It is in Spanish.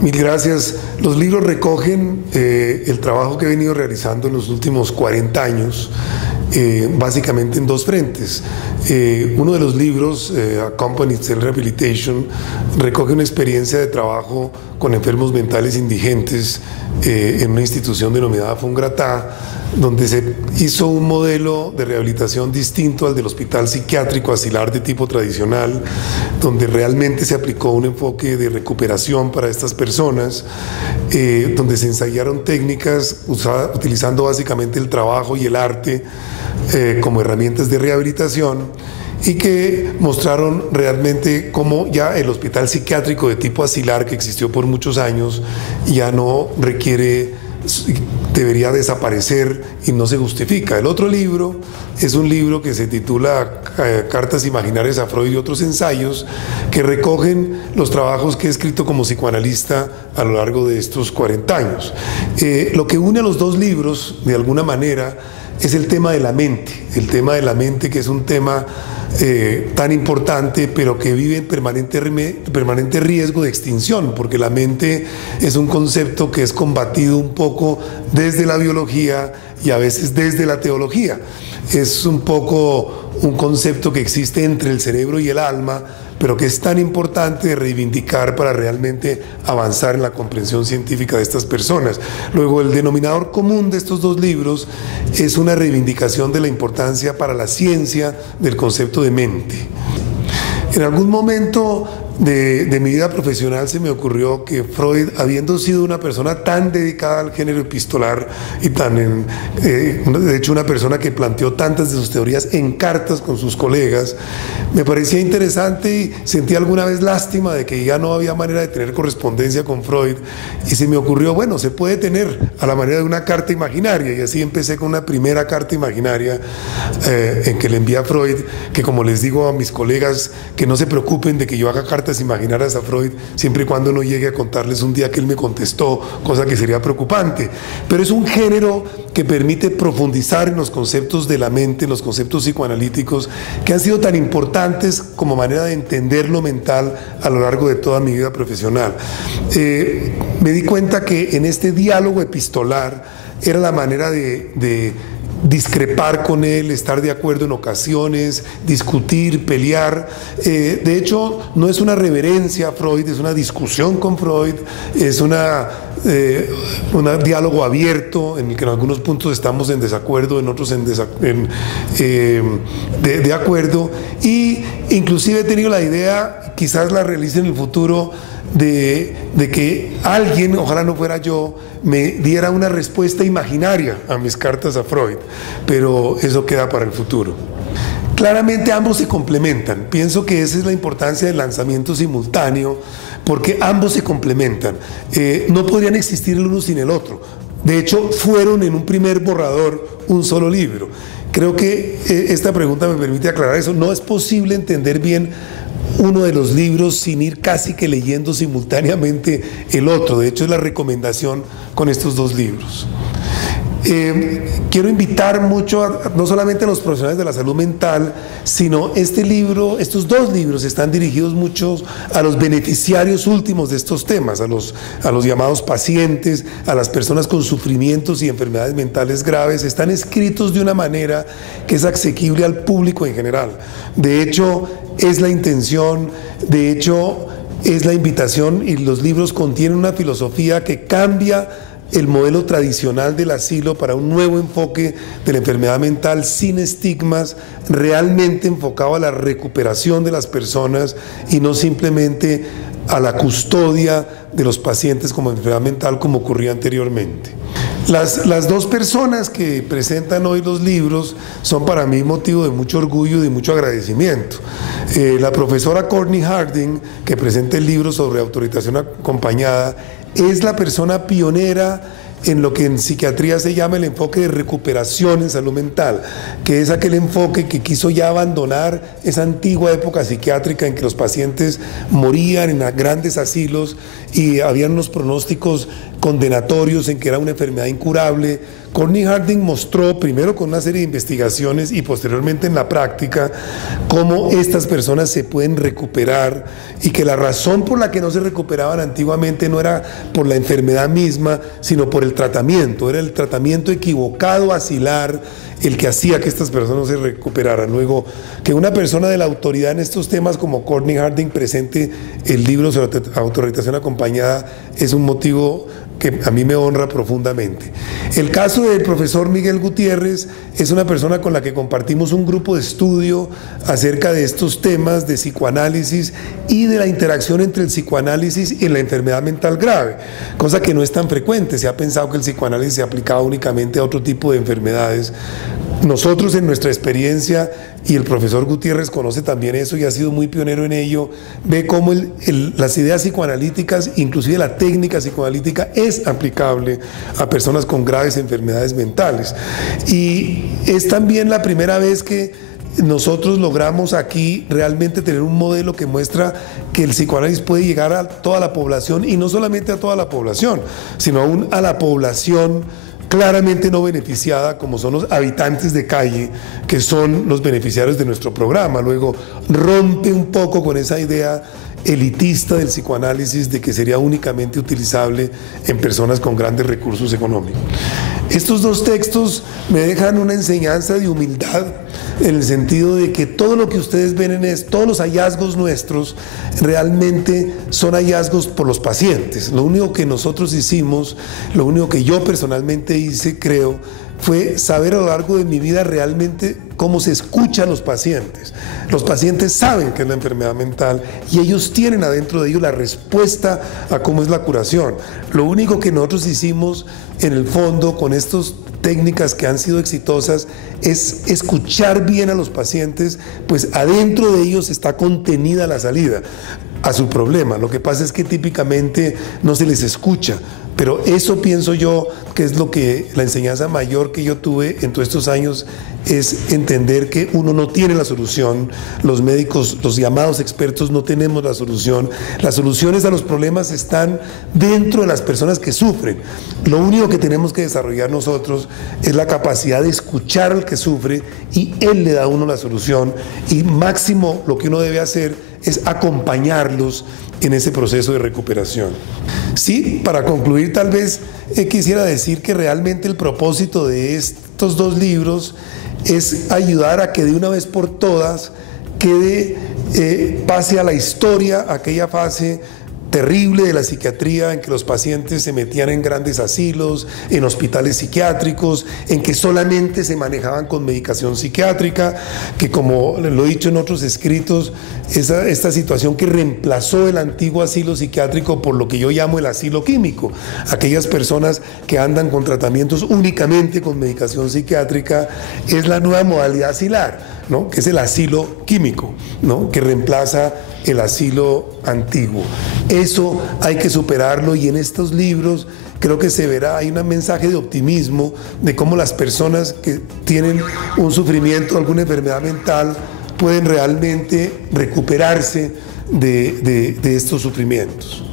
Mil gracias. Los libros recogen el trabajo que he venido realizando en los últimos 40 años, básicamente en dos frentes. Uno de los libros, Accompanied Self-Rehabilitation, recoge una experiencia de trabajo con enfermos mentales indigentes en una institución denominada Fongratá, donde se hizo un modelo de rehabilitación distinto al del hospital psiquiátrico asilar de tipo tradicional, donde realmente se aplicó un enfoque de recuperación para estas personas, donde se ensayaron técnicas utilizando básicamente el trabajo y el arte como herramientas de rehabilitación, y que mostraron realmente cómo ya el hospital psiquiátrico de tipo asilar, que existió por muchos años, ya no requiere, debería desaparecer y no se justifica. El otro libro es un libro que se titula Cartas imaginarias a Freud y otros ensayos, que recogen los trabajos que he escrito como psicoanalista a lo largo de estos 40 años. Lo que une a los dos libros, de alguna manera, es el tema de la mente, que es un tema tan importante, pero que vive en permanente riesgo de extinción, porque la mente es un concepto que es combatido un poco desde la biología y a veces desde la teología. Es un poco un concepto que existe entre el cerebro y el alma, pero que es tan importante de reivindicar para realmente avanzar en la comprensión científica de estas personas. Luego, el denominador común de estos dos libros es una reivindicación de la importancia para la ciencia del concepto de mente. En algún momento de mi vida profesional se me ocurrió que Freud, habiendo sido una persona tan dedicada al género epistolar y de hecho una persona que planteó tantas de sus teorías en cartas con sus colegas, me parecía interesante y sentí alguna vez lástima de que ya no había manera de tener correspondencia con Freud, y se me ocurrió, bueno, se puede tener a la manera de una carta imaginaria, y así empecé con una primera carta imaginaria en que le envié a Freud, que, como les digo a mis colegas, que no se preocupen de que yo haga cartas imaginarias a Freud, siempre y cuando no llegue a contarles un día que él me contestó, cosa que sería preocupante. Pero es un género que permite profundizar en los conceptos de la mente, en los conceptos psicoanalíticos, que han sido tan importantes como manera de entender lo mental a lo largo de toda mi vida profesional. Me di cuenta que en este diálogo epistolar era la manera de discrepar con él, estar de acuerdo en ocasiones, discutir, pelear. De hecho, no es una reverencia a Freud, es una discusión con Freud, es un diálogo abierto en el que en algunos puntos estamos en desacuerdo, en otros de acuerdo, y inclusive he tenido la idea, quizás la realice en el futuro, de que alguien, ojalá no fuera yo, me diera una respuesta imaginaria a mis cartas a Freud, pero eso queda para el futuro. Claramente ambos se complementan. Pienso que esa es la importancia del lanzamiento simultáneo, porque ambos se complementan. No podrían existir el uno sin el otro. De hecho, fueron en un primer borrador un solo libro. Creo que esta pregunta me permite aclarar eso. No es posible entender bien uno de los libros sin ir casi que leyendo simultáneamente el otro. De hecho, es la recomendación con estos dos libros. Quiero invitar mucho no solamente a los profesionales de la salud mental, sino estos dos libros están dirigidos mucho a los beneficiarios últimos de estos temas, a los llamados pacientes, a las personas con sufrimientos y enfermedades mentales graves. Están escritos de una manera que es asequible al público en general. De hecho, es la intención, de hecho, es la invitación, y los libros contienen una filosofía que cambia el modelo tradicional del asilo para un nuevo enfoque de la enfermedad mental sin estigmas, realmente enfocado a la recuperación de las personas y no simplemente a la custodia de los pacientes como enfermedad mental, como ocurría anteriormente. Las dos personas que presentan hoy los libros son para mí motivo de mucho orgullo y de mucho agradecimiento. La profesora Courtney Harding, que presenta el libro sobre autoritación acompañada, es la persona pionera en lo que en psiquiatría se llama el enfoque de recuperación en salud mental, que es aquel enfoque que quiso ya abandonar esa antigua época psiquiátrica en que los pacientes morían en grandes asilos y habían unos pronósticos condenatorios en que era una enfermedad incurable. Courtney Harding mostró, primero con una serie de investigaciones y posteriormente en la práctica, cómo estas personas se pueden recuperar y que la razón por la que no se recuperaban antiguamente no era por la enfermedad misma, sino por el tratamiento. Era el tratamiento equivocado, axilar, el que hacía que estas personas no se recuperaran. Luego, que una persona de la autoridad en estos temas como Courtney Harding presente el libro sobre autorrealización acompañada es un motivo que a mí me honra profundamente. El caso del profesor Miguel Gutiérrez es una persona con la que compartimos un grupo de estudio acerca de estos temas de psicoanálisis y de la interacción entre el psicoanálisis y la enfermedad mental grave, cosa que no es tan frecuente. Se ha pensado que el psicoanálisis se aplicaba únicamente a otro tipo de enfermedades. Nosotros en nuestra experiencia, y el profesor Gutiérrez conoce también eso y ha sido muy pionero en ello, ve cómo las ideas psicoanalíticas, inclusive la técnica psicoanalítica, es aplicable a personas con graves enfermedades mentales. Y es también la primera vez que nosotros logramos aquí realmente tener un modelo que muestra que el psicoanálisis puede llegar a toda la población, y no solamente a toda la población, sino aún a la población claramente no beneficiada, como son los habitantes de calle, que son los beneficiarios de nuestro programa. Luego rompe un poco con esa idea elitista del psicoanálisis de que sería únicamente utilizable en personas con grandes recursos económicos. Estos dos textos me dejan una enseñanza de humildad, en el sentido de que todo lo que ustedes ven todos los hallazgos nuestros realmente son hallazgos por los pacientes. Lo único que nosotros hicimos, lo único que yo personalmente hice, creo, fue saber a lo largo de mi vida realmente cómo se escuchan los pacientes. Los pacientes saben qué es la enfermedad mental y ellos tienen adentro de ellos la respuesta a cómo es la curación. Lo único que nosotros hicimos en el fondo con estas técnicas que han sido exitosas es escuchar bien a los pacientes, pues adentro de ellos está contenida la salida a su problema. Lo que pasa es que típicamente no se les escucha. Pero eso pienso yo que es lo que la enseñanza mayor que yo tuve en todos estos años, es entender que uno no tiene la solución. Los médicos, los llamados expertos, no tenemos la solución. Las soluciones a los problemas están dentro de las personas que sufren. Lo único que tenemos que desarrollar nosotros es la capacidad de escuchar al que sufre, y él le da a uno la solución, y máximo lo que uno debe hacer es acompañarlos en ese proceso de recuperación. Sí, para concluir, tal vez quisiera decir que realmente el propósito de estos dos libros es ayudar a que de una vez por todas pase a la historia aquella fase terrible de la psiquiatría en que los pacientes se metían en grandes asilos, en hospitales psiquiátricos, en que solamente se manejaban con medicación psiquiátrica, que, como lo he dicho en otros escritos, esta situación que reemplazó el antiguo asilo psiquiátrico por lo que yo llamo el asilo químico, aquellas personas que andan con tratamientos únicamente con medicación psiquiátrica, es la nueva modalidad asilar, ¿no? Que es el asilo químico, ¿no? Que reemplaza el asilo antiguo. Eso hay que superarlo, y en estos libros creo que se verá, hay un mensaje de optimismo de cómo las personas que tienen un sufrimiento, alguna enfermedad mental, pueden realmente recuperarse de estos sufrimientos.